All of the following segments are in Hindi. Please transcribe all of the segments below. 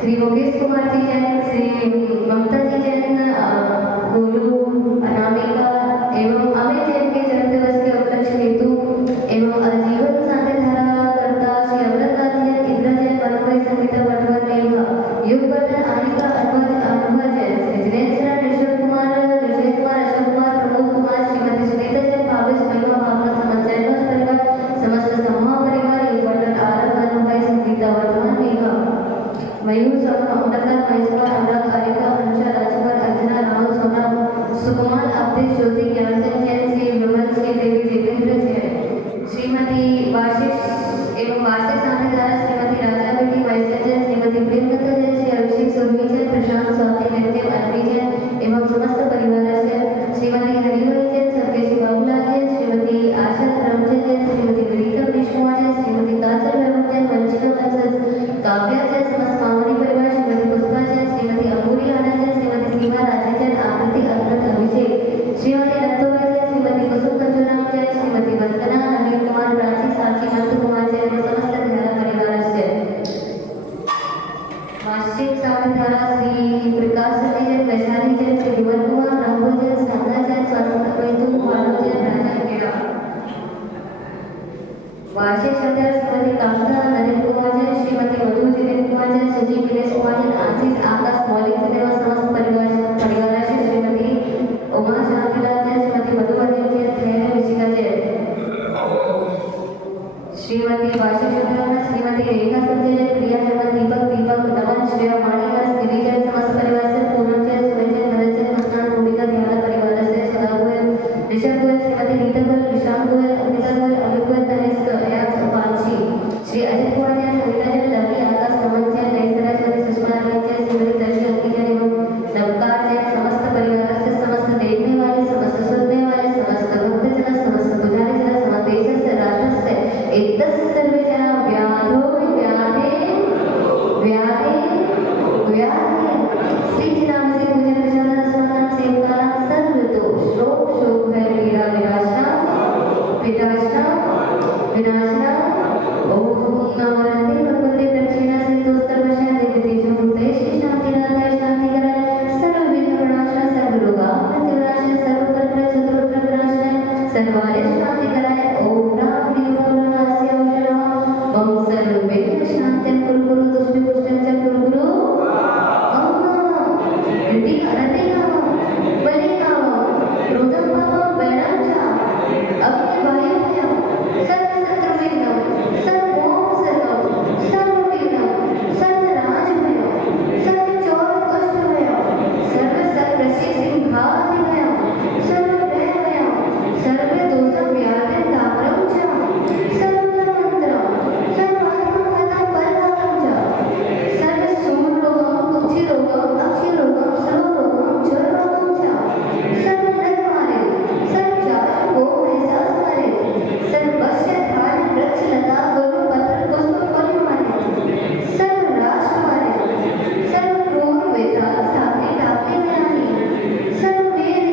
श्री योगेश कुमार जी जैन, श्री ममता जी जैन, ज्योति ज्ञानचंद जैन, श्री विमल, श्री देवी देवेंद्र जैन, श्रीमती वाशिष एवं वार्षिक सामने द्वारा श्रीमती राजा बेटी वैष्णव जैन, श्रीमती प्रेमलता जैन, श्री अभिषेक सुरभि जैन, प्रशांत स्वाति नित्य अनवी जैन एवं समस्त परिवार से श्रीमती हरिवल जैन, सर्वेशी बाबूलाल जैन, श्रीमती आशा धर्मचंद जैन, श्रीमती विनीता विष्णुआ जैन, श्रीमती काजल वैभव जैन, वंशिका वंशज काव्या जैन, समस्त मामूली परिवार, श्रीमती पुष्पा जैन, श्रीमती अंबुरी आनंद जैन, श्रीमती सीमा राजे जैन, आकृति अनंत अभिषेक, श्रीमती नंदोबाई जैन, श्रीमती कुसुम कंचुराम जैन, श्रीमती वंदना, अनिल कुमार प्राची, साक्षी नंद कुमार जैन व समस्त ध्यान परिवार से वार्षिक सामने द्वारा श्री प्रकाश सती जैन, वैशाली जैन, श्री विमल कुमार, राहुल जैन, साधना जैन, स्वास्थ्य बैतू, मानव जैन, राजा खेड़ा। वार्षिक संध्या श्रीमती कांता नरेंद्र कुमार जैन, श्रीमती मधु जितेंद्र कुमार जैन, सचिव दिनेश कुमार जैन, आशीष आकाश मौलिक जैन व समस्त परिवार से श्रीमती उमा शांतिलाल जैन, श्रीमती मधु अनिल जैन, धैर्य ऋषिका जैन, श्रीमती वार्षिक संध्या श्रीमती रेखा संजय जैन, प्रिया हेमंत, दीपक नमन, श्रेया माणिका, गिरी जैन, समस्त परिवार से पूनम जैन, सुमन जैन, भरत जैन, मस्तान भूमिका ध्यान परिवार से सदा गोयल, ऋषभ गोयल, श्रीमती नीता गोयल, विशाल गोयल, अमिता गोयल, अमित गोयल, तनिष्क अयाज उपांशी, श्री अजित कुमार जैन, सविता जैन, लवली आकाश, नमन जैन, नैसरा जैन, सुषमा रानी जैन, श्रीमती दर्शी अंकी जैन एवं नवकार जैन, समस्त परिवार से समस्त देखने वाले, समस्त सुनने वाले, समस्त भक्तजन, समस्त पुजारी जन, समस्त देश से राष्ट्र से एकदस सर्वे जना व्याधो व्याधे व्याधे व्याधे श्री जी नाम से पूजन विचार स्मरण सेवका सर्व दोष शोक शोक है पीड़ा विनाशना विनाशना विनाशना ओम नमोनते भगवते दक्षिणा से दोस्तर वशा देवी तेजो भूते श्री शांति राधाय शांति कराय सर्व विघ्न प्रणाशना सर्व रोगा प्रतिनाशना सर्व कर्म चतुर्थ विनाशना सर्वारे शांति कराय ओम राम देव नमस्ते ओम सर्व विघ्न शांति कुरु कुरु दुष्ट कुष्टं च कुरु कुरु ऋति अनते नाम बलि नाम क्रोधं पापं वैरं च अग्नि वायु भयं सर्व शत्रु विघ्नं सर्व मोह सर्वं सर्व विघ्नं सर्व राज भयं सर्व चोर दुष्ट भयं सर्व सर्वस्य सिंहादि भयं सर्व भय भयं सर्व दोष व्याधि तापरं च सर्व मंत्रं सर्व आत्मकथं परदानं च सर्व सूर रोगं कुक्षि रोगं अक्षि रोगं सर्व रोगं जर रोगं च सर्व नर मारे सर्व चाष गो भैंस मारे सर्व वश्य धान वृक्ष लता गोलू पत्र पुष्प फल मारे सर्व राष्ट्र मारे सर्व क्रूर वेदा साधे डाके ज्ञानी सर्व वेद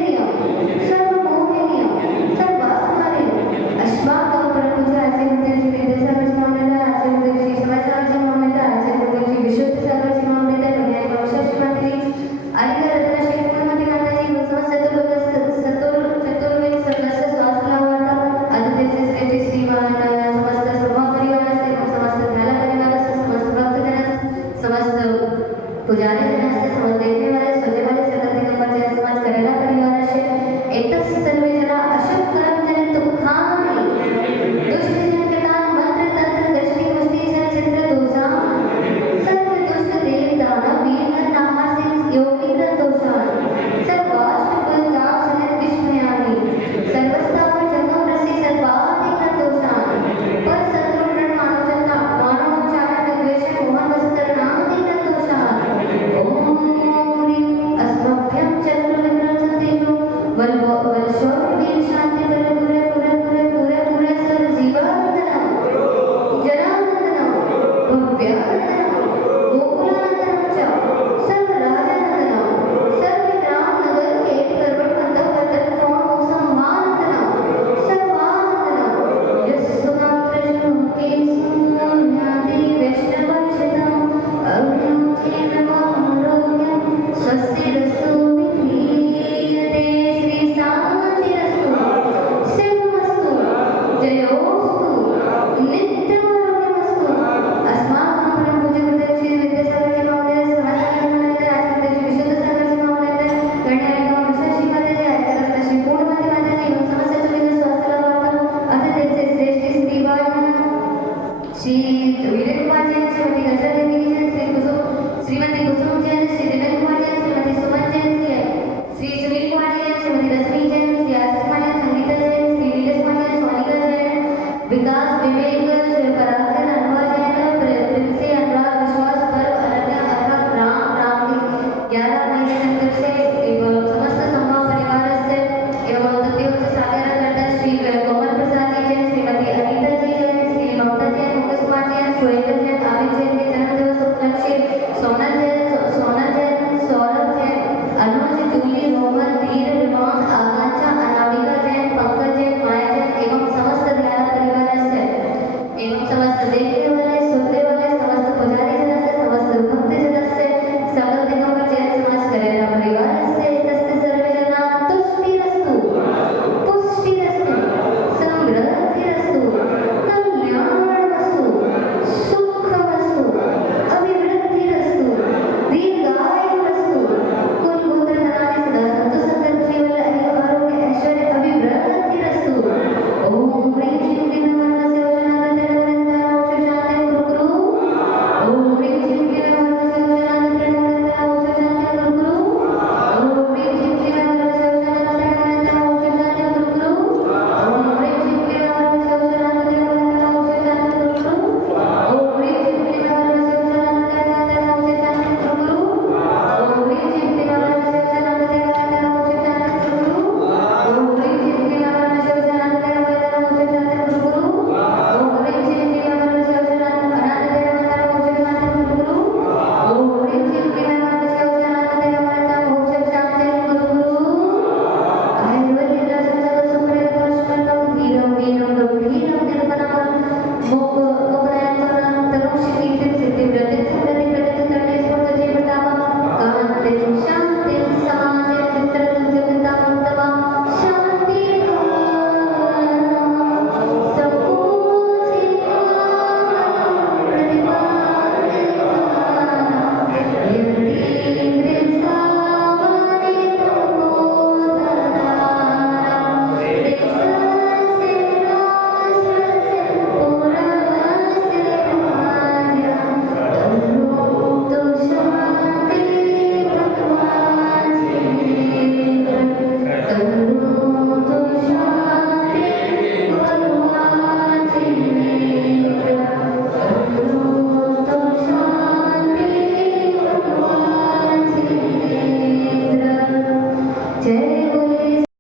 मोहम्मद धीर निवास आगा